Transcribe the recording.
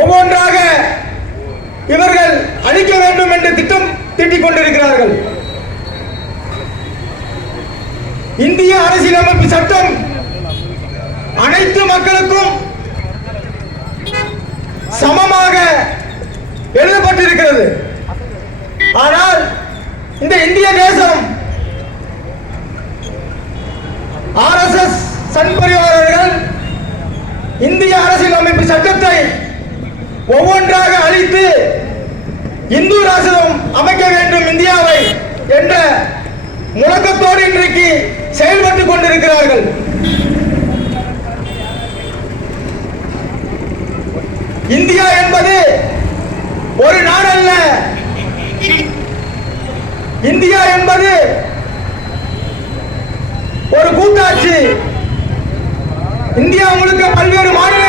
ஒவ்வொன்றாக இவர்கள் அழிக்க வேண்டும் என்று திட்டம் தீட்டிக் கொண்டிருக்கிறார்கள். இந்திய அரசியலமைப்பு சட்டம் அனைத்து மக்களுக்கும் சமமாக எழுதப்பட்டிருக்கிறது. ஆனால் இந்த இந்திய தேசம் RSS சங் பரிவாரர்கள் இந்திய அரசியலமைப்பு சட்டத்தை ஒவ்வொன்றாக அழித்து இந்து ராஷ்டிரம் அமைக்க வேண்டும் இந்தியாவை என்ற முழக்கத்தோடு இன்றைக்கு செயல்பட்டுக் கொண்டிருக்கிறார்கள். இந்தியா என்பது ஒரு நாடல்ல. இந்தியா என்பது ஒரு கூட்டாட்சி. இந்தியா முழுக்க பல்வேறு மாநில